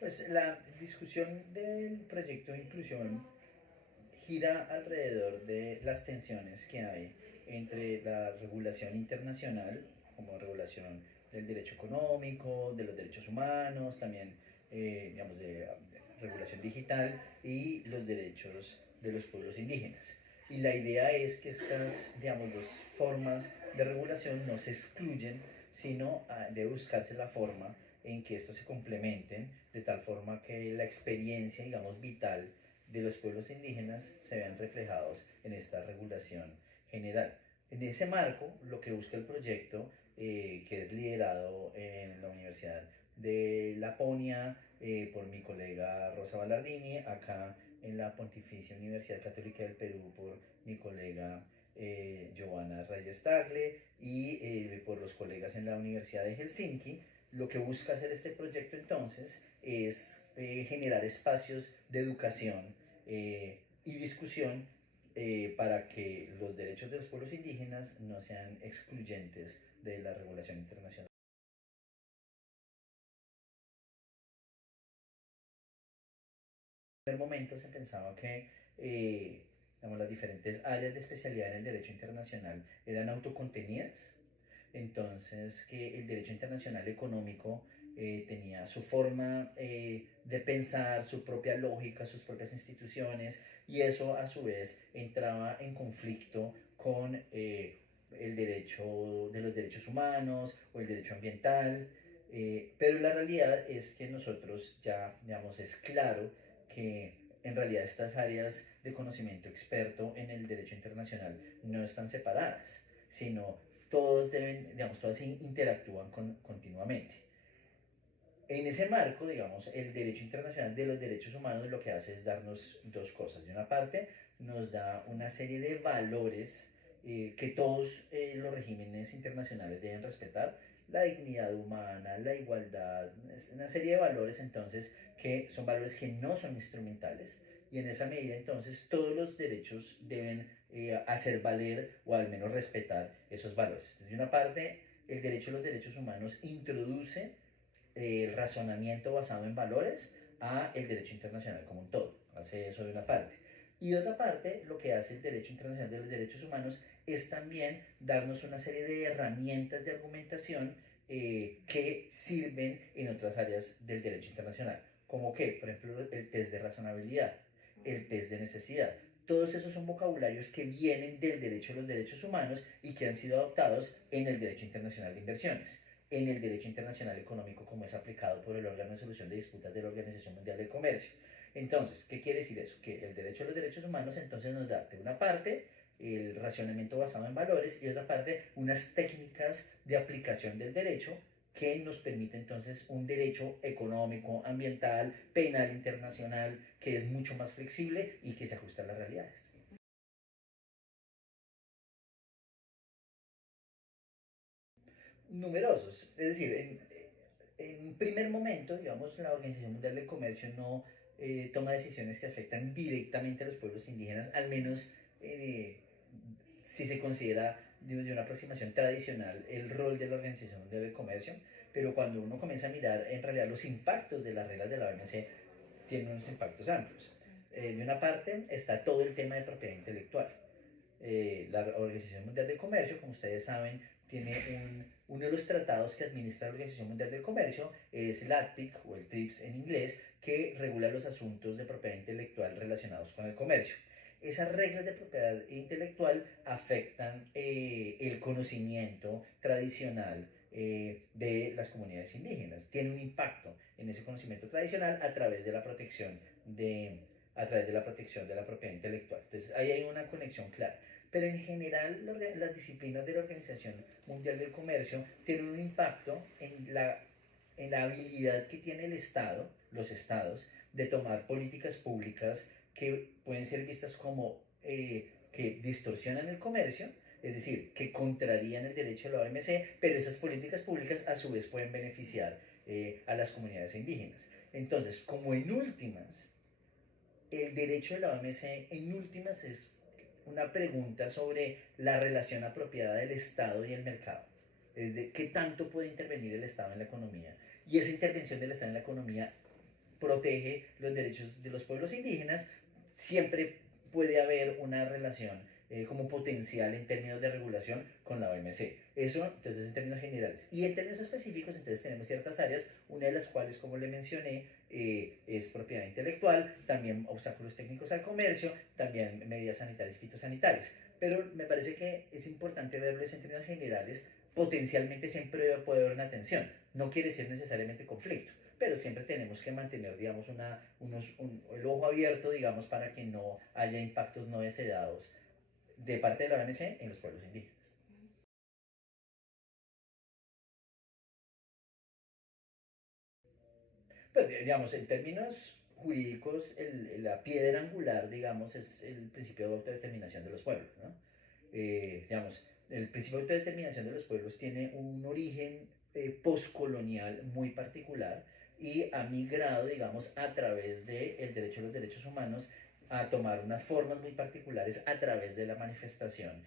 Pues la discusión del proyecto de inclusión gira alrededor de las tensiones que hay entre la regulación internacional, como regulación del derecho económico, de los derechos humanos, también digamos de regulación digital y los derechos de los pueblos indígenas. Y la idea es que estas, digamos, dos formas de regulación no se excluyen, sino de buscarse la forma en que estos se complementen de tal forma que la experiencia, digamos, vital de los pueblos indígenas se vean reflejados en esta regulación general. En ese marco, lo que busca el proyecto, que es liderado en la Universidad de Laponia por mi colega Rosa Ballardini, acá en la Pontificia Universidad Católica del Perú por mi colega Giovanna Reyes Tagle y por los colegas en la Universidad de Helsinki. Lo que busca hacer este proyecto entonces es generar espacios de educación y discusión para que los derechos de los pueblos indígenas no sean excluyentes de la regulación internacional. En primer momento se pensaba que digamos, las diferentes áreas de especialidad en el derecho internacional eran autocontenidas, entonces que el derecho internacional económico tenía su forma de pensar, su propia lógica, sus propias instituciones, y eso a su vez entraba en conflicto con el derecho de los derechos humanos o el derecho ambiental, pero la realidad es que nosotros ya, digamos, es claro que en realidad estas áreas de conocimiento experto en el derecho internacional no están separadas, sino todos deben, digamos, todas interactúan continuamente. En ese marco, digamos, el derecho internacional de los derechos humanos lo que hace es darnos dos cosas. De una parte, nos da una serie de valores que todos los regímenes internacionales deben respetar, la dignidad humana, la igualdad, una serie de valores entonces que son valores que no son instrumentales, y en esa medida entonces todos los derechos deben hacer valer o al menos respetar esos valores. Entonces, de una parte, el derecho a los derechos humanos introduce el razonamiento basado en valores a el derecho internacional como un todo. Hace eso de una parte. Y de otra parte, lo que hace el derecho internacional de los derechos humanos es también darnos una serie de herramientas de argumentación que sirven en otras áreas del derecho internacional. Como que, por ejemplo, el test de razonabilidad, el test de necesidad. Todos esos son vocabularios que vienen del derecho a los derechos humanos y que han sido adoptados en el derecho internacional de inversiones, en el derecho internacional económico como es aplicado por el órgano de solución de disputas de la Organización Mundial del Comercio. Entonces, ¿qué quiere decir eso? Que el derecho a los derechos humanos entonces nos da de una parte el racionamiento basado en valores y de otra parte unas técnicas de aplicación del derecho que nos permite entonces un derecho económico, ambiental, penal internacional que es mucho más flexible y que se ajusta a las realidades. Numerosos, es decir, en primer momento, digamos, la Organización Mundial del Comercio no toma decisiones que afectan directamente a los pueblos indígenas, al menos eh, si se considera desde una aproximación tradicional el rol de la Organización Mundial del Comercio, pero cuando uno comienza a mirar en realidad los impactos de las reglas de la OMC, tienen unos impactos amplios. De una parte está todo el tema de propiedad intelectual. La Organización Mundial del Comercio, como ustedes saben, tiene uno de los tratados que administra la Organización Mundial del Comercio, es el ATPIC o el TRIPS en inglés, que regula los asuntos de propiedad intelectual relacionados con el comercio. Esas reglas de propiedad intelectual afectan el conocimiento tradicional de las comunidades indígenas. Tiene un impacto en ese conocimiento tradicional a través de la protección de la propiedad intelectual. Entonces ahí hay una conexión clara. Pero en general las disciplinas de la Organización Mundial del Comercio tienen un impacto en la habilidad que tiene el Estado, los estados, de tomar políticas públicas que pueden ser vistas como que distorsionan el comercio, es decir, que contrarían el derecho de la OMC, pero esas políticas públicas a su vez pueden beneficiar a las comunidades indígenas. Entonces, como en últimas, el derecho de la OMC en últimas es una pregunta sobre la relación apropiada del Estado y el mercado. Es de qué tanto puede intervenir el Estado en la economía. Y esa intervención del Estado en la economía protege los derechos de los pueblos indígenas, siempre puede haber una relación como potencial en términos de regulación con la OMC. Eso, entonces, en términos generales. Y en términos específicos, entonces, tenemos ciertas áreas, una de las cuales, como le mencioné, es propiedad intelectual, también obstáculos técnicos al comercio, también medidas sanitarias y fitosanitarias. Pero me parece que es importante verles en términos generales. Potencialmente siempre puede haber una tensión. No quiere decir necesariamente conflicto, pero siempre tenemos que mantener, digamos, el ojo abierto, digamos, para que no haya impactos no deseados de parte de la OMC en los pueblos indígenas. Pues, digamos, en términos jurídicos, la piedra angular, digamos, es el principio de autodeterminación de los pueblos, ¿no? Digamos, el principio de autodeterminación de los pueblos tiene un origen postcolonial muy particular y ha migrado, digamos, a través del derecho a los derechos humanos a tomar unas formas muy particulares a través de la manifestación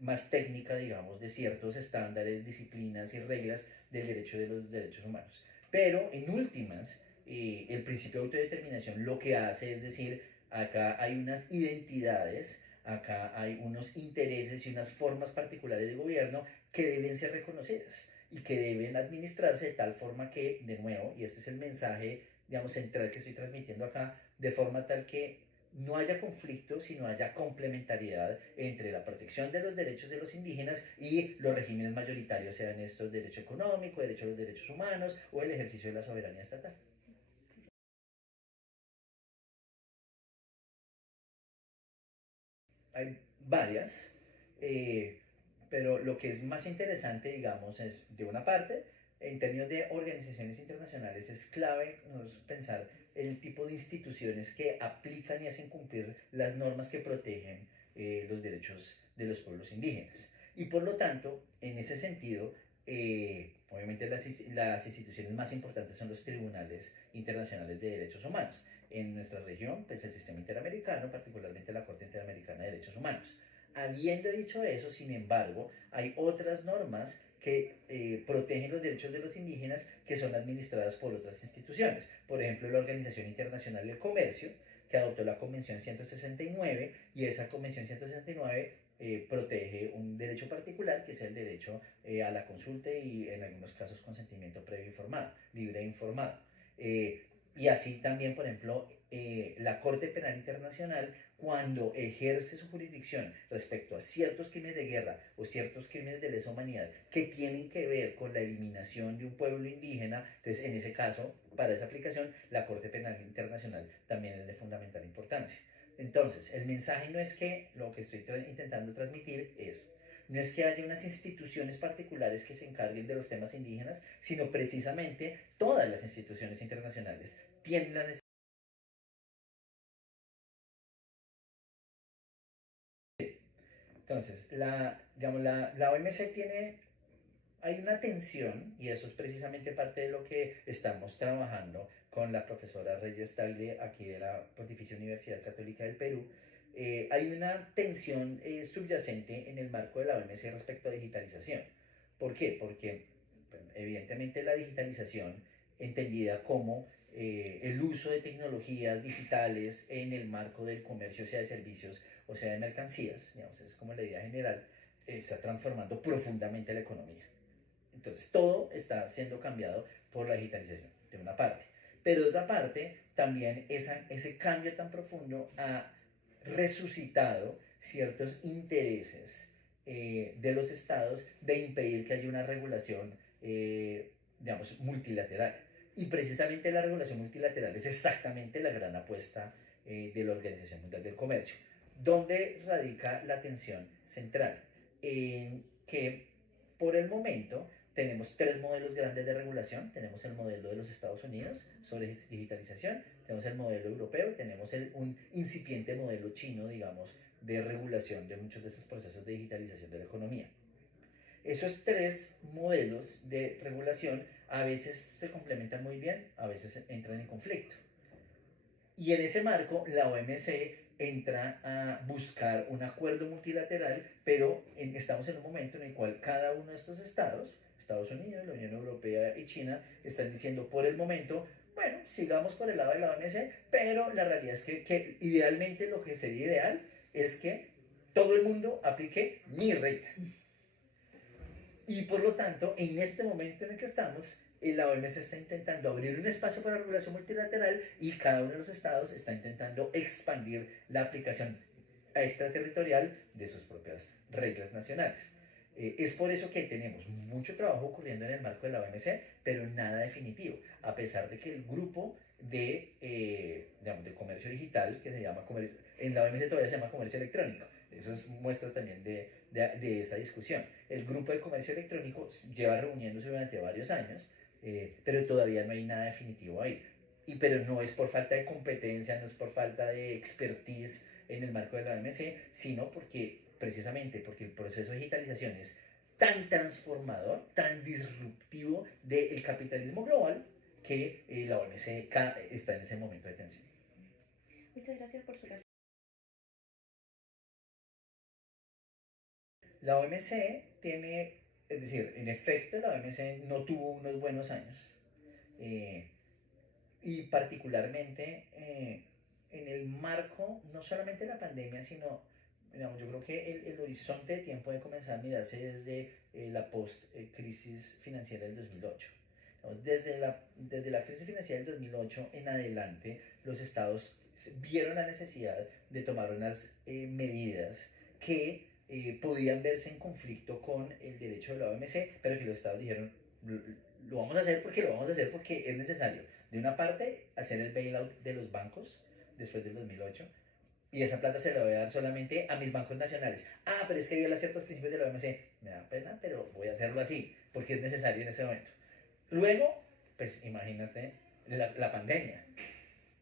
más técnica, digamos, de ciertos estándares, disciplinas y reglas del derecho de los derechos humanos. Pero en últimas, el principio de autodeterminación lo que hace es decir, acá hay unas identidades, acá hay unos intereses y unas formas particulares de gobierno que deben ser reconocidas y que deben administrarse de tal forma que, de nuevo, y este es el mensaje, digamos, central que estoy transmitiendo acá, de forma tal que no haya conflicto, sino haya complementariedad entre la protección de los derechos de los indígenas y los regímenes mayoritarios, sean estos derecho económico, derecho a los derechos humanos o el ejercicio de la soberanía estatal. Hay varias, eh, pero lo que es más interesante, digamos, es de una parte, en términos de organizaciones internacionales, es clave pensar el tipo de instituciones que aplican y hacen cumplir las normas que protegen los derechos de los pueblos indígenas. Y por lo tanto, en ese sentido, obviamente las instituciones más importantes son los tribunales internacionales de derechos humanos. En nuestra región, pues el sistema interamericano, particularmente la Corte Interamericana de Derechos Humanos. Habiendo dicho eso, sin embargo, hay otras normas que protegen los derechos de los indígenas que son administradas por otras instituciones. Por ejemplo, la Organización Internacional del Comercio, que adoptó la Convención 169 y esa Convención 169 protege un derecho particular que es el derecho a la consulta y en algunos casos consentimiento previo informado, libre e informado. Y así también, por ejemplo, la Corte Penal Internacional, cuando ejerce su jurisdicción respecto a ciertos crímenes de guerra o ciertos crímenes de lesa humanidad que tienen que ver con la eliminación de un pueblo indígena, entonces en ese caso, para esa aplicación, la Corte Penal Internacional también es de fundamental importancia. Entonces, el mensaje no es que lo que estoy intentando transmitir es no es que haya unas instituciones particulares que se encarguen de los temas indígenas, sino precisamente todas las instituciones internacionales tienen la necesidad. Entonces, digamos, la OMC tiene, hay una tensión, y eso es precisamente parte de lo que estamos trabajando con la profesora Reyes Tagle, aquí de la Pontificia Universidad Católica del Perú. Hay una tensión subyacente en el marco de la OMC respecto a digitalización. ¿Por qué? Porque bueno, evidentemente la digitalización, entendida como el uso de tecnologías digitales en el marco del comercio, sea de servicios o sea de mercancías, digamos, es como la idea general, está transformando profundamente la economía. Entonces todo está siendo cambiado por la digitalización, de una parte. Pero de otra parte, también ese cambio tan profundo ha resucitado ciertos intereses de los estados de impedir que haya una regulación, digamos, multilateral. Y precisamente la regulación multilateral es exactamente la gran apuesta de la Organización Mundial del Comercio. ¿Dónde radica la tensión central? En que por el momento tenemos tres modelos grandes de regulación. Tenemos el modelo de los Estados Unidos sobre digitalización, tenemos el modelo europeo, tenemos un incipiente modelo chino, digamos, de regulación de muchos de estos procesos de digitalización de la economía. Esos tres modelos de regulación a veces se complementan muy bien, a veces entran en conflicto. Y en ese marco, la OMC entra a buscar un acuerdo multilateral, pero estamos en un momento en el cual cada uno de estos estados, Estados Unidos, la Unión Europea y China, están diciendo por el momento, bueno, sigamos por el lado de la OMC, pero la realidad es que idealmente lo que sería ideal es que todo el mundo aplique mi regla. Y por lo tanto, en este momento en el que estamos, la OMC está intentando abrir un espacio para regulación multilateral y cada uno de los estados está intentando expandir la aplicación extraterritorial de sus propias reglas nacionales. Es por eso que tenemos mucho trabajo ocurriendo en el marco de la OMC, pero nada definitivo, a pesar de que el grupo digamos, de comercio digital, que se llama, en la OMC todavía se llama comercio electrónico, eso es muestra también de esa discusión. El grupo de comercio electrónico lleva reuniéndose durante varios años, pero todavía no hay nada definitivo ahí. Pero no es por falta de competencia, no es por falta de expertise en el marco de la OMC, sino porque precisamente porque el proceso de digitalización es tan transformador, tan disruptivo del capitalismo global, que la OMC está en ese momento de tensión. Muchas gracias por su respuesta. La OMC tiene, es decir, en efecto la OMC no tuvo unos buenos años. Y particularmente en el marco, no solamente de la pandemia, sino, digamos, yo creo que el horizonte de tiempo debe comenzar a mirarse desde la post-crisis financiera del 2008. Digamos, desde la crisis financiera del 2008 en adelante, los estados vieron la necesidad de tomar unas medidas que podían verse en conflicto con el derecho de la OMC, pero que los estados dijeron, lo vamos a hacer porque lo vamos a hacer porque es necesario. De una parte, hacer el bailout de los bancos después del 2008, y esa plata se la voy a dar solamente a mis bancos nacionales. Ah, pero es que viola ciertos principios de la OMC. Me da pena, pero voy a hacerlo así, porque es necesario en ese momento. Luego, pues imagínate la pandemia.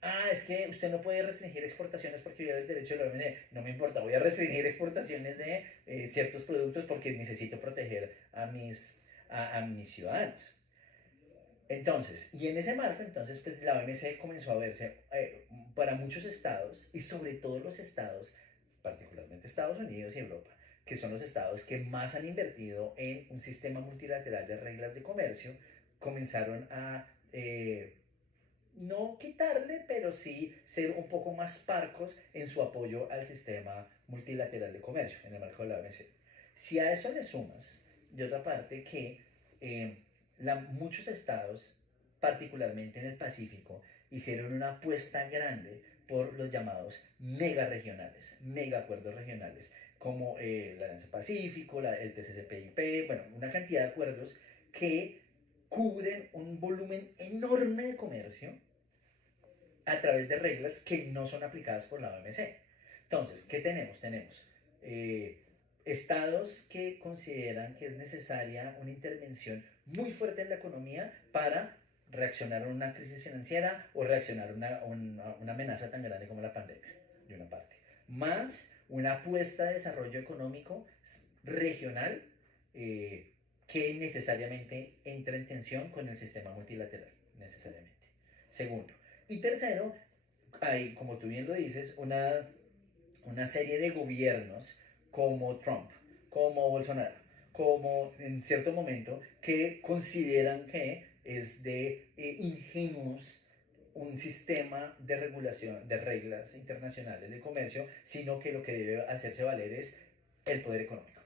Ah, es que usted no puede restringir exportaciones porque viola el derecho de la OMC. No me importa, voy a restringir exportaciones de ciertos productos porque necesito proteger a mis ciudadanos. Entonces, y en ese marco, entonces, pues la OMC comenzó a verse para muchos estados, y sobre todo los estados, particularmente Estados Unidos y Europa, que son los estados que más han invertido en un sistema multilateral de reglas de comercio, comenzaron a no quitarle, pero sí ser un poco más parcos en su apoyo al sistema multilateral de comercio en el marco de la OMC. Si a eso le sumas, de otra parte, que muchos estados, particularmente en el Pacífico, hicieron una apuesta grande por los llamados mega regionales, mega acuerdos regionales, como la Alianza Pacífico, el TCCPIP, bueno, una cantidad de acuerdos que cubren un volumen enorme de comercio a través de reglas que no son aplicadas por la OMC. Entonces, ¿qué tenemos? Tenemos estados que consideran que es necesaria una intervención muy fuerte en la economía para reaccionar a una crisis financiera o reaccionar a una amenaza tan grande como la pandemia, de una parte. Más una apuesta de desarrollo económico regional que necesariamente entra en tensión con el sistema multilateral, necesariamente. Segundo. Y tercero, hay, como tú bien lo dices, una serie de gobiernos como Trump, como Bolsonaro, como en cierto momento, que consideran que es de ingenuos un sistema de regulación, de reglas internacionales de comercio, sino que lo que debe hacerse valer es el poder económico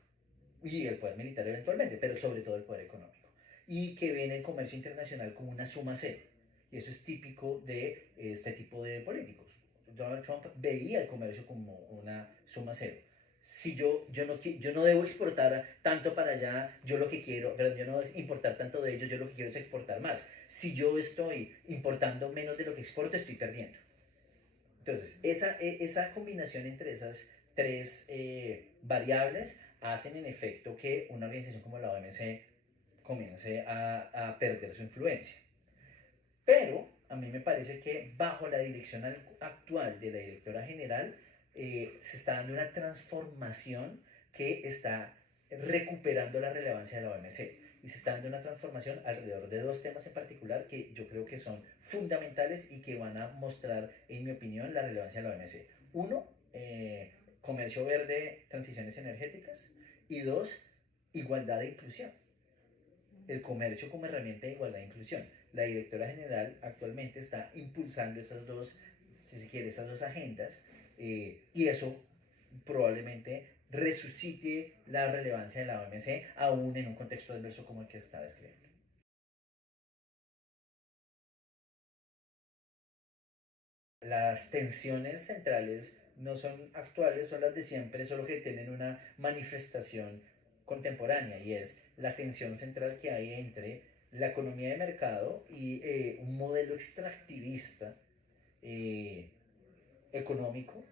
y el poder militar eventualmente, pero sobre todo el poder económico. Y que ven el comercio internacional como una suma cero. Y eso es típico de este tipo de políticos. Donald Trump veía el comercio como una suma cero. Si yo no debo exportar tanto para allá, yo lo que quiero, perdón, yo no debo importar tanto de ellos, yo lo que quiero es exportar más. Si yo estoy importando menos de lo que exporto, estoy perdiendo. Entonces, esa combinación entre esas tres variables hacen en efecto que una organización como la OMC comience a perder su influencia. Pero a mí me parece que bajo la dirección actual de la directora general se está dando una transformación que está recuperando la relevancia de la OMC. Y se está dando una transformación alrededor de dos temas en particular que yo creo que son fundamentales y que van a mostrar, en mi opinión, la relevancia de la OMC. Uno, comercio verde, transiciones energéticas. Y dos, igualdad e inclusión. El comercio como herramienta de igualdad e inclusión. la directora general actualmente está impulsando esas dos, si se quiere, esas dos agendas, y eso probablemente resucite la relevancia de la OMC aún en un contexto adverso como el que estaba describiendo. Las tensiones centrales no son actuales, son las de siempre, solo que tienen una manifestación contemporánea y es la tensión central que hay entre la economía de mercado y un modelo extractivista eh, económico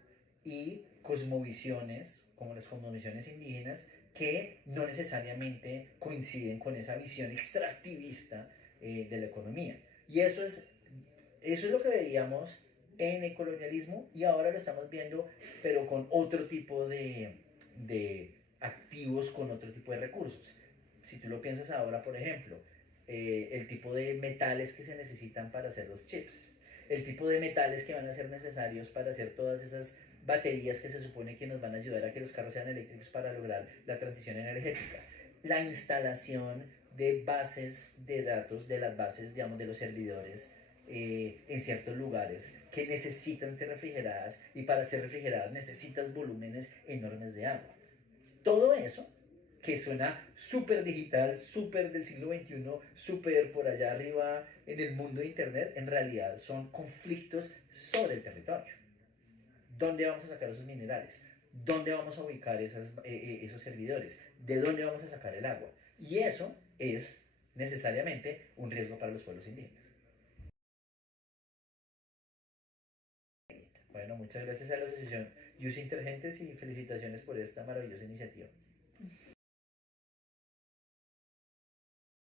y cosmovisiones, como las cosmovisiones indígenas, que no necesariamente coinciden con esa visión extractivista de la economía. Y eso es lo que veíamos en el colonialismo y ahora lo estamos viendo, pero con otro tipo de activos, con otro tipo de recursos. Si tú lo piensas ahora, por ejemplo, el tipo de metales que se necesitan para hacer los chips, el tipo de metales que van a ser necesarios para hacer todas esas baterías que se supone que nos van a ayudar a que los carros sean eléctricos para lograr la transición energética, la instalación de bases de datos, de las bases, digamos, de los servidores en ciertos lugares que necesitan ser refrigeradas y para ser refrigeradas necesitas volúmenes enormes de agua. Todo eso que suena súper digital, súper del siglo XXI, súper por allá arriba en el mundo de Internet, en realidad son conflictos sobre el territorio. ¿Dónde vamos a sacar esos minerales? ¿Dónde vamos a ubicar esos servidores? ¿De dónde vamos a sacar el agua? Y eso es necesariamente un riesgo para los pueblos indígenas. Bueno, muchas gracias a la Asociación Yus Intergentes y felicitaciones por esta maravillosa iniciativa.